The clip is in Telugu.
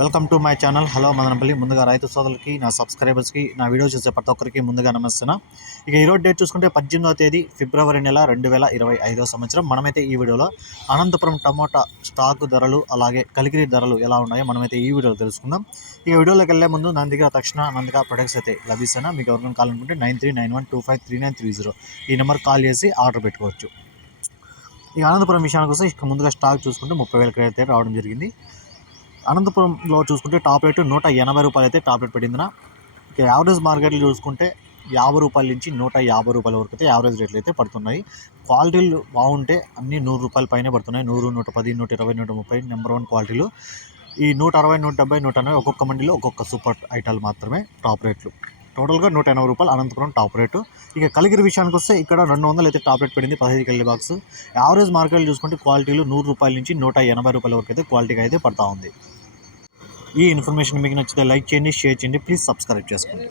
Welcome to my channel. Hello Madanapalle. ముందుగా రైతు సోదరులకి నా సబ్స్క్రైబర్స్కి నా వీడియో చూసే ప్రతి ఒక్కరికి ముందుగా నమస్తున్నా ఇక ఈరోజు డేట్ చూసుకుంటే పద్దెనిమిదవ తేదీ ఫిబ్రవరి నెల రెండు వేల ఇరవై ఐదో సంవత్సరం. మనమైతే ఈ వీడియోలో అనంతపురం టమోటా స్టాక్ ధరలు అలాగే కలికిరి ధరలు ఎలా ఉన్నాయో మనమైతే ఈ వీడియోలో తెలుసుకుందాం. ఇక వీడియోలోకి వెళ్ళే ముందు నా దగ్గర తక్షణ నందిగా ప్రొడక్ట్స్ అయితే లభిస్తాను మీకు ఎవరికైనా కావాలనుకుంటే nine three nine one two five three nine three zero ఈ నెంబర్ కాల్ చేసి ఆర్డర్ పెట్టుకోవచ్చు. ఇక అనంతపురం విషయానికి వస్తే ఇక ముందుగా స్టాక్ చూసుకుంటే ముప్పై వేల అయితే రావడం జరిగింది. అనంతపురంలో చూసుకుంటే టాప్ రేటు నూట ఎనభై రూపాయలు అయితే టాప్ రేట్ పడిందిన ఇక యావరేజ్ మార్కెట్లు చూసుకుంటే యాభై రూపాయల నుంచి నూట యాభై రూపాయల వరకు అయితే యావరేజ్ రేట్లు అయితే పడుతున్నాయి. క్వాలిటీలు బాగుంటే అన్ని నూరు రూపాయల పైనే పడుతున్నాయి. నూరు నూట పది నూట ఇరవై నూట ముప్పై నెంబర్ వన్ క్వాలిటీలు. ఈ నూట అరవై నూట డెబ్బై నూట ఎనభై ఒక్కొక్క మండీలో ఒక్కొక్క సూపర్ ఐటాలు మాత్రమే టాప్ రేట్లు. టోటల్గా నూట ఎనభై రూపాయలు అనంతపురం టాప్ రేటు. ఇక కలిగిరి విషయానికి వస్తే ఇక్కడ రెండు వందలు అయితే టాప్ రేట్ పడింది పదహైదు కెళ్ళి బాక్స్. యావరేజ్ మార్కెట్లు చూసుకుంటే క్వాలిటీలు నూరు రూపాయల నుంచి నూట ఎనభై రూపాయల వరకు అయితే క్వాలిటీగా అయితే పడతా ఉంది. ఈ ఇన్ఫర్మేషన్ మీకు నచ్చితే లైక్ చేయండి షేర్ చేయండి ప్లీజ్ సబ్స్క్రైబ్ చేసుకోండి.